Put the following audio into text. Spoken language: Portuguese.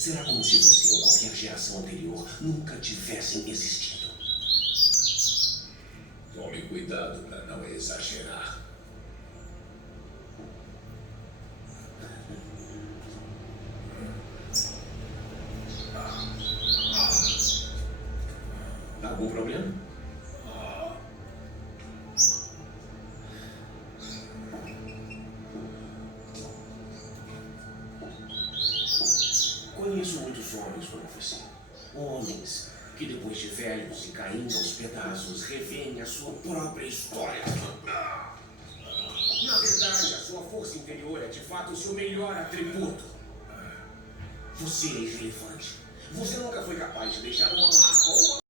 Será como se você ou qualquer geração anterior nunca tivessem existido. Tome cuidado para não exagerar. Algum problema? Conheço muitos homens como você. Homens que depois de velhos e caindo aos pedaços revêem a sua própria história. Na verdade, a sua força interior é de fato o seu melhor atributo. Você é irrelevante. Você nunca foi capaz de deixar uma marca ou uma